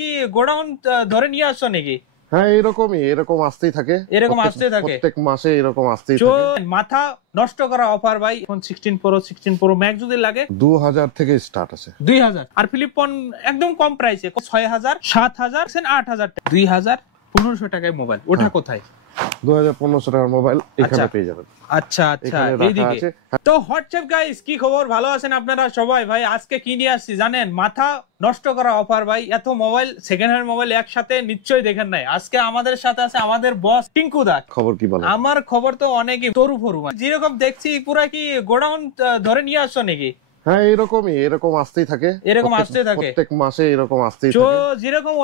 কি গোডাউন ধরে নিয়ে আসছো নাকি? হ্যাঁ, এরকম আসতেই থাকে, প্রত্যেক মাসে এরকম আসতেই থাকে। মাথা নষ্ট করা অফার ভাই। ফোন 16 প্রো 16 প্রো ম্যাক্স যদি লাগে 2000 থেকে স্টার্ট আছে। 2000 আর ফিলিপ ফোন একদম কম প্রাইসে 6000 7000 8000 টাকা 2500 টাকায় মোবাইল। ওটা কোথায়? 2500 টাকার মোবাইল এখানে পেয়ে যাবেন। আচ্ছা আচ্ছা, এইদিকে। তো হোয়াটসঅ্যাপ গাইস, কি খবর? ভালো আছেন আপনারা সবাই? ভাই আজকে কি নিয়ে আসছি জানেন? মাথা নষ্ট করা অফার ভাই। এত মোবাইল, সেকেন্ড হ্যান্ড মোবাইল একসাথে নিশ্চয়ই দেখেন নাই। আজকে আমাদের সাথে আছে আমাদের বস টিঙ্কু দা। খবর কি বলেন? আমার খবর তো অনেকই তরু ফরু, যেরকম দেখছি পুরা কি গোডাউন ধরে নিয়ে আসছো নাকি? হ্যাঁ, এরকম আসতেই থাকে, প্রত্যেক মাসে এরকম আসতেই থাকে। যেরকম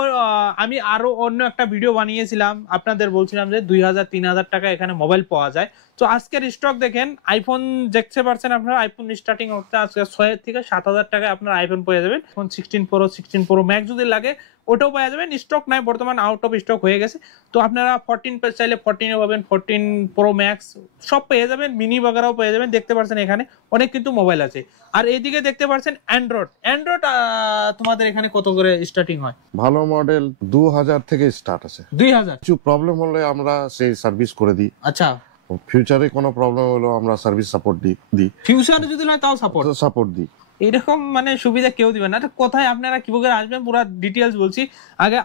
আমি আরো অন্য একটা ভিডিও বানিয়েছিলাম, আপনাদের বলছিলাম যে 2000-3000 টাকা এখানে মোবাইল পাওয়া যায়। তো আজকের স্টক দেখেন, আইফোন দেখতে পারছেন আপনারা। আইফোন স্টার্টিং হচ্ছে আজকে 6 থেকে 7000 টাকায় আপনারা আইফোন পেয়ে যাবেন। ফোন 16 প্রো ম্যাক্স যদি লাগে ওটাও পেয়ে যাবেন। স্টক নাই বর্তমান, আউট অফ স্টক হয়ে গেছে। তো আপনারা 14 চাইলে 14 পাবেন, 14 প্রো ম্যাক্স সব পেয়ে যাবেন। মিনি বাগেরাও পেয়ে যাবেন। দেখতে পাচ্ছেন এখানে অনেক কিন্তু মোবাইল আছে। আর এইদিকে দেখতে পাচ্ছেন অ্যান্ড্রয়েড তোমাদের এখানে কত করে স্টার্টিং হয়? ভালো মডেল 2000 থেকে স্টার্ট আছে। 2000। কিছু প্রবলেম হলে আমরা সেই সার্ভিস করে দিই। আচ্ছা, ফিউচারে কোনো প্রবলেম হলো আমরা সার্ভিস সাপোর্ট দিই। ফিউচারে যদি হয় তাও সাপোর্ট দিই। এরকম মানে সুবিধা কেউ দিবেন না। কোথায় আপনারা কিভাবে আসবেন পুরো ডিটেইলস বলছি। আগে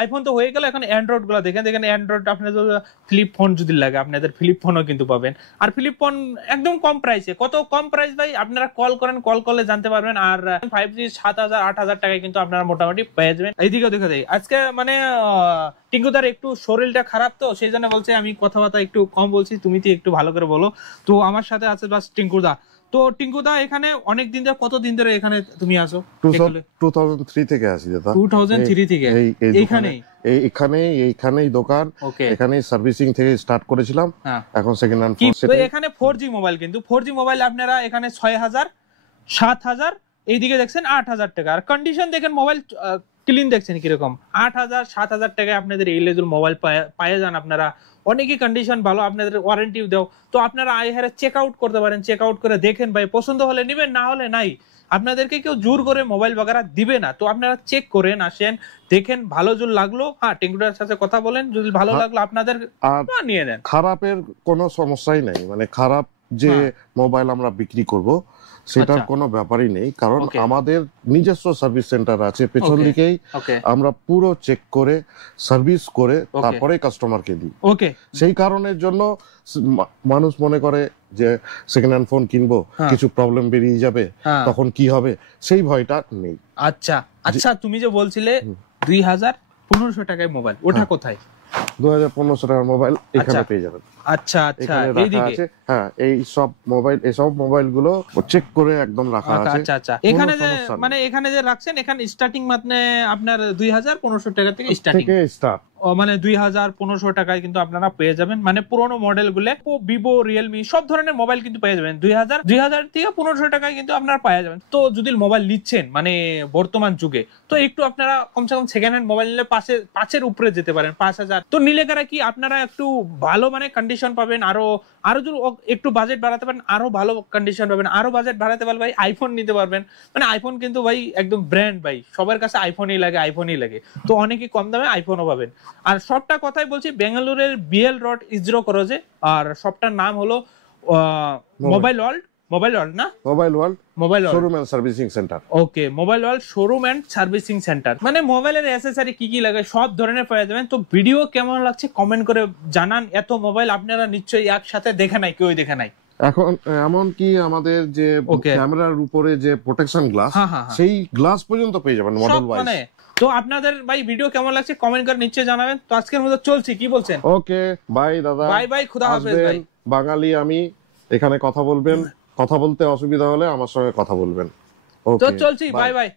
আইফোন তো হয়ে গেল, এখন অ্যান্ড্রয়েড গুলো দেখেন অ্যান্ড্রয়েড আপনাদের ফ্লিপ ফোন যদি লাগে আপনাদের ফ্লিপ ফোনও কিন্তু পাবেন। আর ফ্লিপ ফোন একদম কম প্রাইসে। কত কম প্রাইস ভাই? আপনারা কল করেন, কল করলে জানতে পারবেন। আর 5G 7000-8000 টাকায় কিন্তু আপনারা মোটামুটি পেয়ে যাবেন। এইদিকে দেখা যায় আজকে মানে টিঙ্কুদার একটু শরীরটা খারাপ, তো সেই জন্য বলছে আমি কথাবার্তা একটু কম বলছি, তুমি তো একটু ভালো করে বলো। তো আমার সাথে আছে বাস টিঙ্কুদা। তো টিঙ্কুদা এখানে অনেক দিন ধরে, কতদিন ধরে এখানে তুমি আসো? 2003 থেকে আসি দাদা। 2003 থেকে এইখানেই দোকান, এখানেই সার্ভিসিং থেকে স্টার্ট করেছিলাম। এখন সেকেন্ড হ্যান্ড ফোন। এখানে 4G মোবাইল, কিন্তু 4G মোবাইল আপনারা এখানে 6000 7000 এইদিকে দেখছেন 8000 টাকা। আর কন্ডিশন দেখেন, মোবাইল ক্লিন দেখছেন কিরকম। 8000 7000 টাকায় আপনাদের এই লেজুর মোবাইল পায়ে যান আপনারা। অনেকই কন্ডিশন ভালো, আপনাদের ওয়ারেন্টিও দাও। তো আপনারা আইহারে চেক আউট করতে পারেন। চেক আউট করে দেখেন ভাই, পছন্দ হলে নিবেন, না হলে নাই। আপনাদেরকে কেউ জোর করে মোবাইল বাগারা দিবে না। তো আপনারা চেক করেন, আসেন, দেখেন। ভালো যদি লাগলো টিঙ্কুদার সাথে কথা বলেন, যদি ভালো লাগলো আপনাদের নিয়ে নেন। খারাপের কোনো সমস্যাই নাই, মানে খারাপ যে মোবাইল আমরা বিক্রি করব সেটার কোনো ব্যাপারই নেই। কারণ আমাদের নিজস্ব সার্ভিস সেন্টার আছে পেছন দিকেই। আমরা পুরো চেক করে সার্ভিস করে তারপরে কাস্টমারকে দিই। সেই কারণের জন্য মানুষ মনে করে যে সেকেন্ড হ্যান্ড ফোন কিনবো, কিছু প্রবলেম বেরিয়ে যাবে, তখন কি হবে, সেই ভয়টা নেই। আচ্ছা আচ্ছা, তুমি যে বলছিলে 2500 টাকায় মোবাইল, ওটা কোথায়? 2500 টাকার মোবাইল এখানে পেয়ে যাবেন। আচ্ছা আচ্ছা, এইদিকে। হ্যাঁ, এসব মোবাইল গুলো চেক করে একদম রাখা আছে। আচ্ছা আচ্ছা, এখানে যে মানে এখানে যে রাখছেন, এখানে স্টার্টিং মানে আপনার 2500 টাকা থেকে স্টার্ট। মানে 2500 টাকায় কিন্তু আপনারা পেয়ে যাবেন। মানে পুরোনো মডেল গুলো, ভিভো, রিয়েলমি সব ধরনের মোবাইল কিন্তু পেয়ে যাবেন 2000 থেকে 1500 টাকায় কিন্তু আপনারা পেয়ে যাবেন। তো যদি মোবাইল নিচ্ছেন মানে বর্তমান যুগে, তো একটু আপনারা কমসে কম সেকেন্ড হ্যান্ড মোবাইল নিলে 5-এর উপরে যেতে পারেন, 5000। তো নিলে কারা কি আপনারা একটু ভালো মানে কন্ডিশন পাবেন। আরো যদি একটু বাজেট বাড়াতে পারেন, আরো ভালো কন্ডিশন পাবেন। আরো বাজেট বাড়াতে পারলে ভাই আইফোন নিতে পারবেন। মানে আইফোন কিন্তু ভাই একদম ব্র্যান্ড ভাই, সবার কাছে আইফোনই লাগে। তো অনেকই কম দামে আইফোনও পাবেন। আর সবটা কথাই বলছি, বেঙ্গালুরের BL রোড ইজরো করোজে। আর সবটার নাম হলো mobile world showroom and servicing centre. Okay, mobile world showroom and servicing centre. মানে মোবাইলের অ্যাকসেসরি কি লাগে সব ধরনের পেয়ে যাবেন। তো ভিডিও কেমন লাগছে কমেন্ট করে জানান। এত মোবাইল আপনারা নিশ্চয়ই একসাথে দেখে নাই, কেউ দেখে নাই। এখন এমন কি আমাদের যে ক্যামেরার উপরে যে প্রোটেকশন গ্লাস, সেই গ্লাস পর্যন্ত পেয়ে যাবেন মডেল ওয়াইজ। তো আপনাদের ভাই ভিডিও কেমন লাগছে কমেন্ট করে নিশ্চয়ই জানাবেন। তো আজকের মতো চলছি, কি বলছেন? ওকে, বাই দাদা। বাই, খুদা হাফেজ ভাই। বাঙালি আমি, এখানে কথা বলবেন, কথা বলতে অসুবিধা হলে আমার সঙ্গে কথা বলবেন। তো চলছি, বাই।